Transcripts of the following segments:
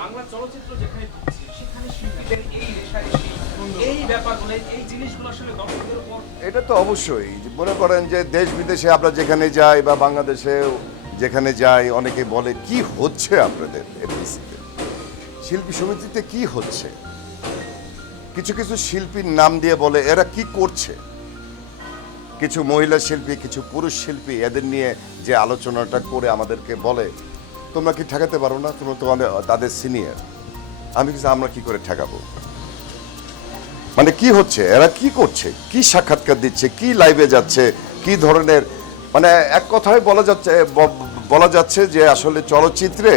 বাংলা চলচ্চিত্র যেখানে সেখানে শিল্পীদের এই রেশারেশি এটা তো অবশ্যই। মনে করেন যে দেশ বিদেশে আমরা যেখানে যাই বা বাংলাদেশে যেখানে যাই, অনেকে বলে, কি হচ্ছে আপনাদের এফডিসিতে শিল্পী সমিতিতে কি হচ্ছে? কিছু কিছু শিল্পীর নাম দিয়ে বলে, এরা কি করছে? কিছু মহিলা শিল্পী, কিছু পুরুষ শিল্পী, এদের নিয়ে যে আলোচনাটা করে আমাদেরকে বলে তোমরা কি ঠেকাতে পারো না? তোমরা তোমাদের তাদের সিনিয়র আমি কিছু, আমরা কি করে ঠেকাবো? মানে কি হচ্ছে? এরা কি করছে? কি সাক্ষাৎকার দিচ্ছে? কি লাইভে যাচ্ছে? কি ধরনের? মানে এক কথায় বলা যাচ্ছে বলা যাচ্ছে যে আসলে চলচ্চিত্রে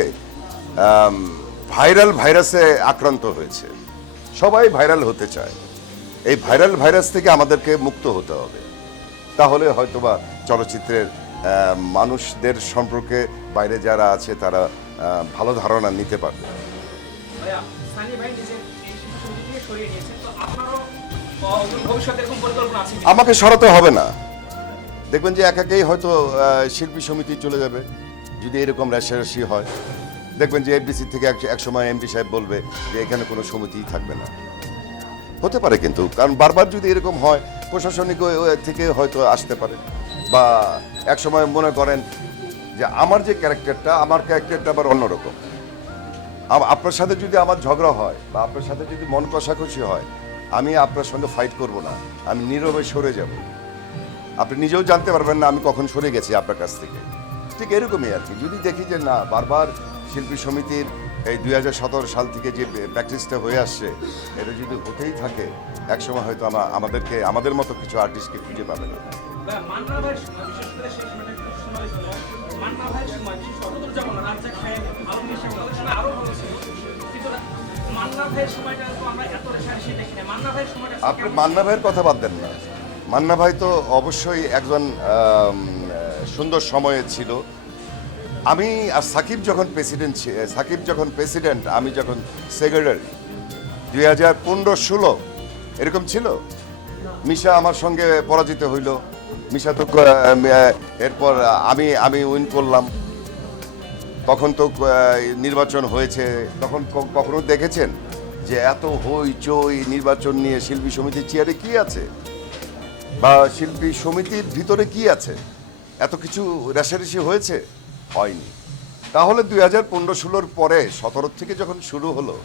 ভাইরাল ভাইরাসে আক্রান্ত হয়েছে। সবাই ভাইরাল হতে চায়। এই ভাইরাল ভাইরাস থেকে আমাদেরকে মুক্ত হতে হবে। তাহলে হয়তোবা চলচ্চিত্রের মানুষদের সম্পর্কে বাইরে যারা আছে তারা ভালো ধারণা নিতে পারবে? আমাকে সরাতে হবে না। দেখবেন যে একাকেই হয়তো শিল্পী সমিতি চলে যাবে যদি এরকম রেশারেশি হয়। দেখবেন যে এফডিসি থেকে এক- সময় এমপি সাহেব বলবে যে এখানে কোনো সমিতিই থাকবে না। হতে পারে কিন্তু কারণ বারবার যদি এরকম হয় প্রশাসনিক থেকে হয়তো আসতে পারে। বা এক সময় মনে করেন যে আমার যে ক্যারেক্টারটা, আমার ক্যারেক্টারটা আবার অন্যরকম। আপনার সাথে যদি আমার ঝগড়া হয় বা আপনার সাথে যদি মন কষাকষি হয়, আমি আপনার সঙ্গে ফাইট করব না। আমি নীরবে সরে যাব। আপনি নিজেও জানতে পারবেন না আমি কখন সরে গেছি আপনার কাছ থেকে। ঠিক এরকমই আর কি। যদি দেখি যে না, বারবার শিল্পী সমিতির এই দুই হাজার সতেরো সাল থেকে যে প্র্যাকটিসটা হয়ে আসছে, এটা যদি হতেই থাকে একসময় হয়তো আমাদেরকে, আমাদের মতো কিছু আর্টিস্টকে খুঁজে পাবে না। মান্না ভাইয়ের বিশেষ করে সেই সময়টা একটু সময় ছিল। মান্না ভাইয়ের সময়, বিশেষ করে যতদূর রাজ্জাক সাহেব, আলমগীর সাহেব, ওদের সময় আরও ভালো ছিল। কিন্তু মান্না ভাইয়ের সময়টা তো আমরা এত রেশারেশি দেখি না। মান্না ভাইয়ের সময়টা আপনি মান্না ভাইয়ের কথা বাদ দেন না মান্না ভাই তো অবশ্যই একজন সুন্দর সময়ে ছিল আমি আর সাকিব যখন প্রেসিডেন্ট সাকিব যখন প্রেসিডেন্ট আমি যখন সেক্রেটারি দুই হাজার পনেরো ষোলো এরকম ছিল মিশা আমার সঙ্গে পরাজিত হইল মিশা এরপর আমি আমি উইন করলাম। তখন তো নির্বাচন হয়েছে। তখন কখনো দেখেছেন যে এত হই চই নির্বাচন নিয়ে শিল্পী সমিতির চেয়ারে কি আছে? বা শিল্পী সমিতির ভিতরে কি আছে? এত কিছু রেশারেশি হয়েছে? হয়নি। তাহলে দুই হাজার পনেরো ষোলোর পরে সতেরো থেকে যখন শুরু হলো,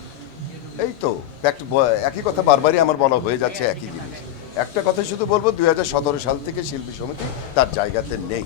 এই তো এক- একই কথা বারবারই আমার বলা হয়ে যাচ্ছে একই জিনিস। একটা কথা শুধু বলব দুই হাজার সতেরো সাল থেকে শিল্পী সমিতি তার জায়গাতে নেই।